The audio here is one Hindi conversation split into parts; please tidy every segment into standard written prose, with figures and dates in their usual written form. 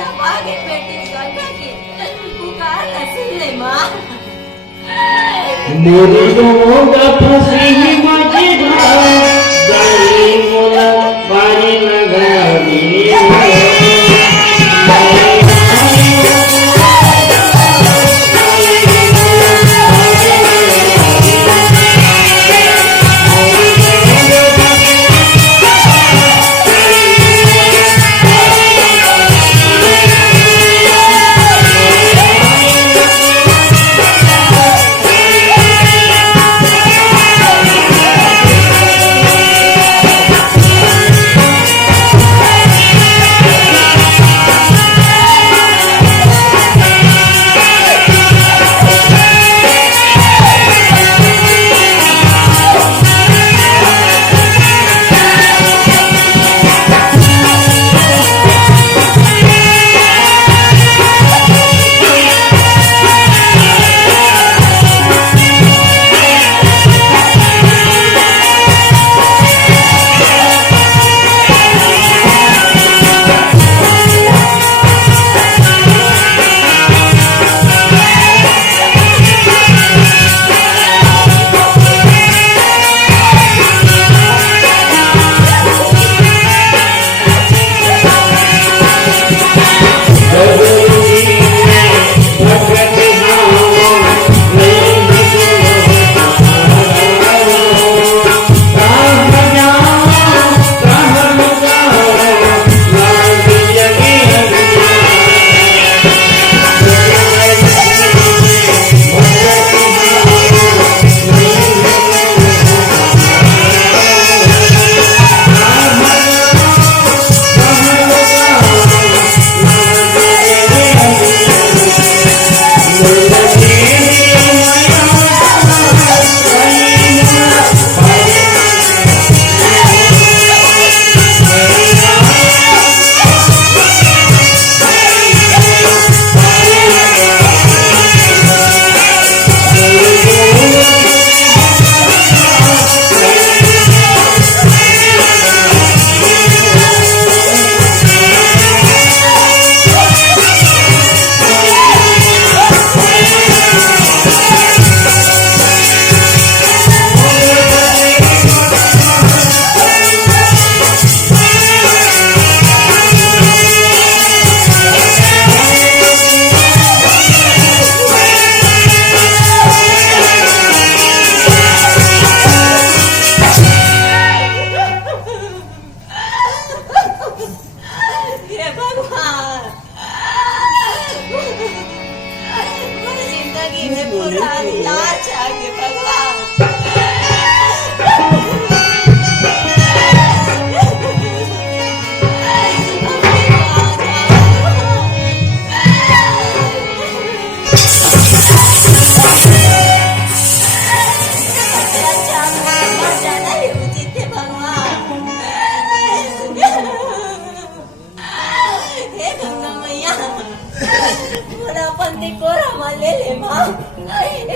ना बागे बेटी गंगा की पुकार सुन ले माँ मोरी डोंगा फसी माझी जाई मोला पाणी लगावी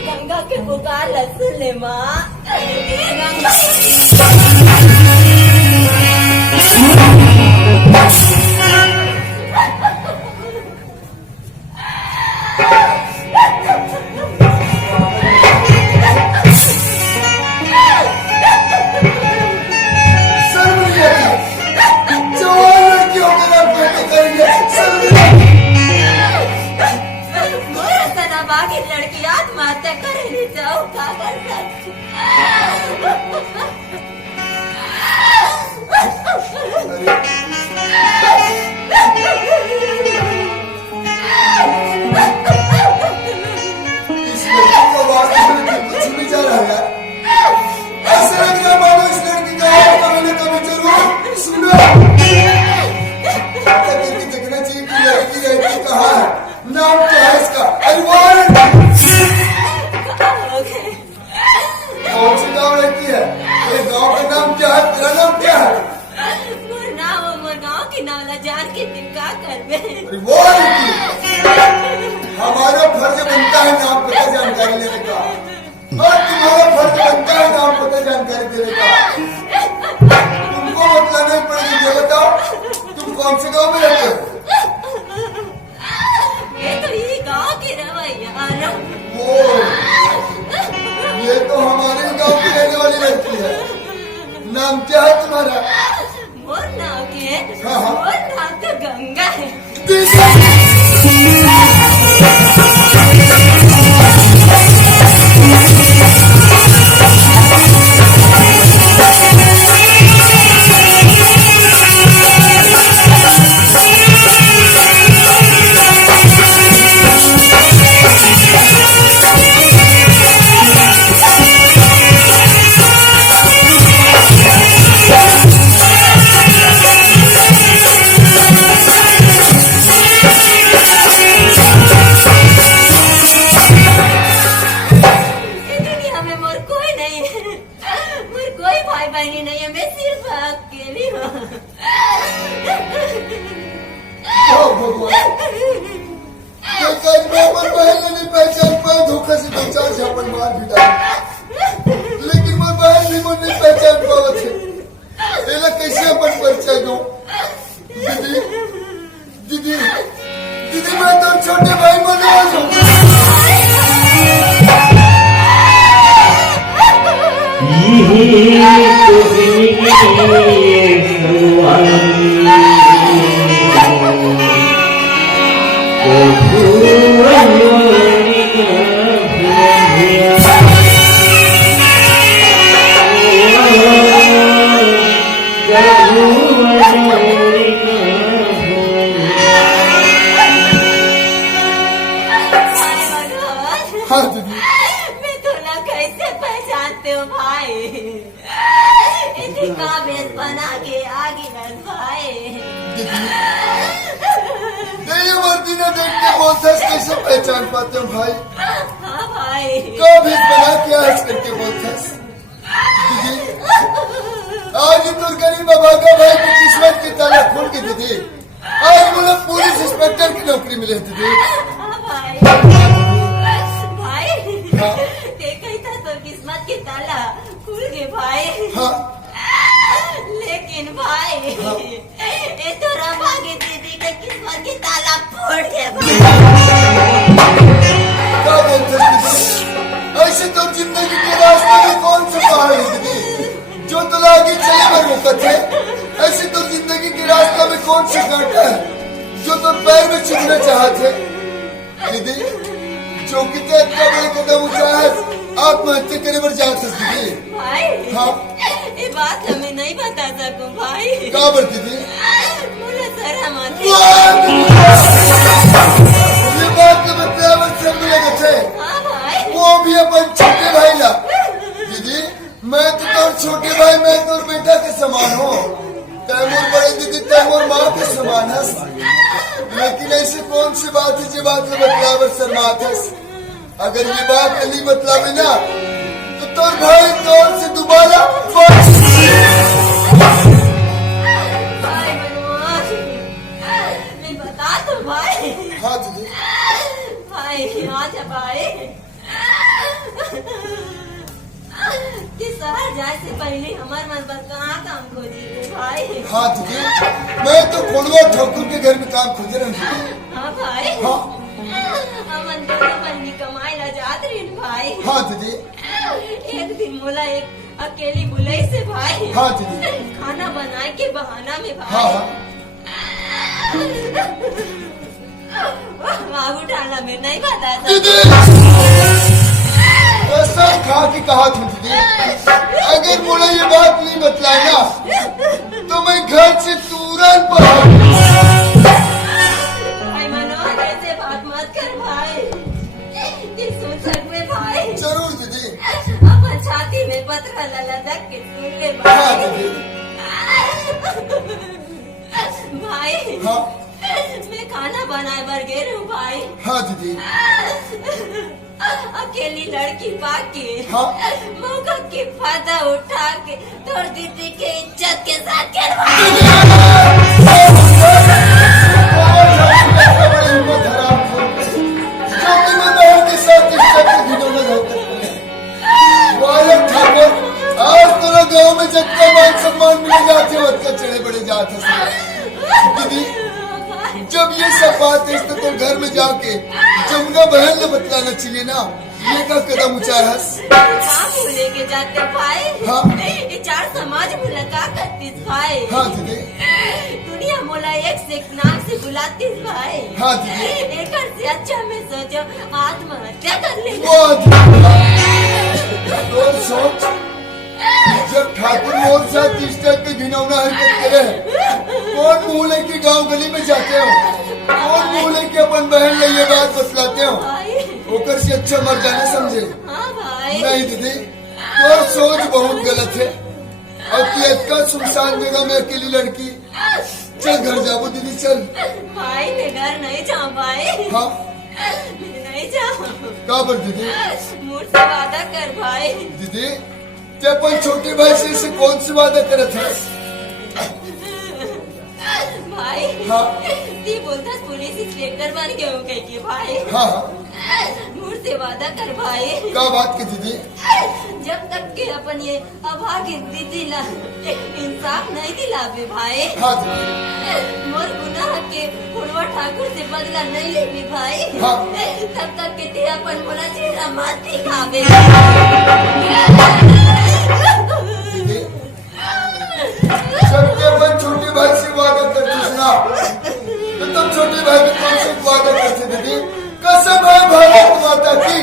गंगा के पुकार सुन ले माँ गंगा लड़की आत्महत्या करेली जाऊ का इस लड़की का वास्तव में कुछ भी जा रहा है ऐसा लग रहा मानो इस लड़की का मैंने कभी जरूर सुना देखना चाहिए कि लड़की रहती कहाँ है नाम क्या है इसका अरवान कौन सी गाँव रहती है ये गाँव का नाम क्या है तेरा नाम क्या है गाँव के नाम ला जान के निका कर वो हमारा फर्ज बनता है नाम पता जानकारी लेने का और तुम्हारा फर्ज बनता है नाम पता जानकारी देने का तुमको मतलब नहीं पड़ेगी ये बताओ तुम कौन से गाँव में रहते हो तुम्हारा? मोर नाव के हाँ, हाँ। मोर नाव तो गंगा है। इस दुनिया में मोर कोई नहीं है, मोर कोई भाई बहनी नहीं है, मैं सिर्फ अकेली हूँ। ओ भगवान, ये कल मैं अपन बहन ने नहीं पहचान पाया, धोखा से दो चार झापड़ मार भी डाली, लेकिन मैं बहन भी मुझे नहीं पहचान पावा थे। एला कैसे अपन परिचय दूं? दीदी, दीदी, दीदी, मैं तो छोटे भाई मनोज हूँ। ये तो जिंदगी हाँ दीदी, मैं तोला कैसे पहचानते हो भाई? इतनी काबिल बना के आगे बढ़ भाई। ये वर्दी न देख के बोलता कैसे पहचान पाते हो भाई? हाँ भाई। काबिल बना के आज करके बोलता दीदी, आज तो गरीब भागा भाई की किस्मत की ताला खोल के दीदी, आज मुझे पुलिस इंस्पेक्टर की नौकरी मिले दीदी। हाँ भाई। भाई हाँ। देखा ही था तो किस्मत की ताला खुल गए भाई। हाँ, लेकिन भाई हाँ। ये तो रमागे दीदी के किस्मत की ताला फोड़ गए भाई। क्या बोलते दीदी? ऐसे तो जिंदगी के रास्ते में कौन सा पहाड़ है दीदी, जो तो आगे चले में रोकत है? ऐसे तो जिंदगी के रास्ते में कौन सा कांटा है, जो तो पैर में चुभना चाहते? दीदी, जो कितने इतना बड़े कदम उठाए, आत्महत्या करे पर जाते दीदी। भाई हाँ। ये बात हमें नहीं बता सकूं भाई। क्या बर दीदी? मुझे शर्म आती है। ये बात तो बताया सब मिलेगा थे, हाँ भाई। वो भी अपन छोटे भाई ला। दीदी, मैं तो तोर छोटे भाई, मैं तोर बेटा के समान हूँ। तैमूर बड़े दीदी, तैमूर माँ के समान है, लेकिन ऐसी कौन सी बात है जो बात में बतलावर शर्मात है? अगर ये बात नहीं बतलावे ना, तो तोर भाई तोर से दोबारा भाई मनोज, मैं बता तो भाई। हाँ दीदी, भाई आजा भाई। कि शहर जाए से पहले हमार मन पर कहाँ काम खोजी रे भाई। हाँ दीदी, मैं तो खोलवा ठाकुर के घर में काम खोजे रहा हूँ। हाँ भाई। हाँ। अमन दोनों बन्नी कमाई ला जात रही भाई। हाँ दीदी, एक दिन मोला एक अकेली बुलाई से भाई। हाँ दीदी, खाना बनाए के बहाना में हाँ भाई। हाँ बाबू ठाला में नहीं बता दीदी, कसम खा के कहा था दीदी, अगर मुझे ये बात नहीं बतलाई ना, तो मैं घर से तुरंत भाई मनोज ऐसे बात मत कर भाई। कि सुन सकते भाई। जरूर दीदी। अपन छाती में पत्थर लटक के सुन ले हाँ भाई। दीदी, भाई हाँ मैं खाना बनाए बर गए हूँ भाई। हाँ दीदी, अकेली लड़की पाके हाँ। मौका के फायदा उठा के तोड़ दीदी के इज्जत के साथ खेलवा। हिम्मत हराम खोर, जो कि मैं बहन के साथ इस शब्द घिनौना होता है। वालक ठाकुर, आज तो गाँव में जितना मान सम्मान मिले जाते हो, उतना चढ़े बड़े जाते हैं। दीदी, जब ये सब बात है तो घर में जाके जमुना बहन ने बतलाना चाहिए ना, ये का कदम उठायास काम लेके जाते भाई हाँ। ये चार समाज मुलाकात करतीस भाई हाँ दीदी दुनिया मोला एक से एक नाम से बुलातीस भाई हाँ दीदी एक से अच्छा मैं सोचो आत्महत्या कर ले वो तो सोच जब ठाकुर मोहन साहब इस टाइप के घिनौना हरकत करे कौन मुंह लेके गांव गली में जाते हो कौन मुंह लेके अपन बहन ले ये बात बतलाते हो भाई ओकर से अच्छा मर जाने समझे हाँ भाई नहीं दीदी तो सोच बहुत गलत है अब की इतना सुनसान जगह में अकेली लड़की चल घर जाओ दीदी चल भाई मैं घर नहीं जाऊँ भाई हाँ मैं नहीं जाऊँ कहाँ पर दीदी मुझसे वादा कर भाई दीदी ते अपन छोटे भाई से कौन सी वादा करत है भाई हाँ ती बोलता पुलिस इंस्पेक्टर बन गए हो कह के भाई हाँ मुझसे वादा कर भाई क्या बात की दीदी जब तक के अपन ये अभागी दीदी ला इंसाफ नहीं दिलावे भाई हाँ दीदी मोर गुनाह के फुलवा ठाकुर से बदला नहीं लेवी भाई हाँ। तब तक के ते अपन मोला चेहरा मत दिखावे दीदी जब के अपन छोटे भाई से वादा करते सुना तो तुम छोटे भाई के कौन से वादा करते दीदी कसम है भारत माता की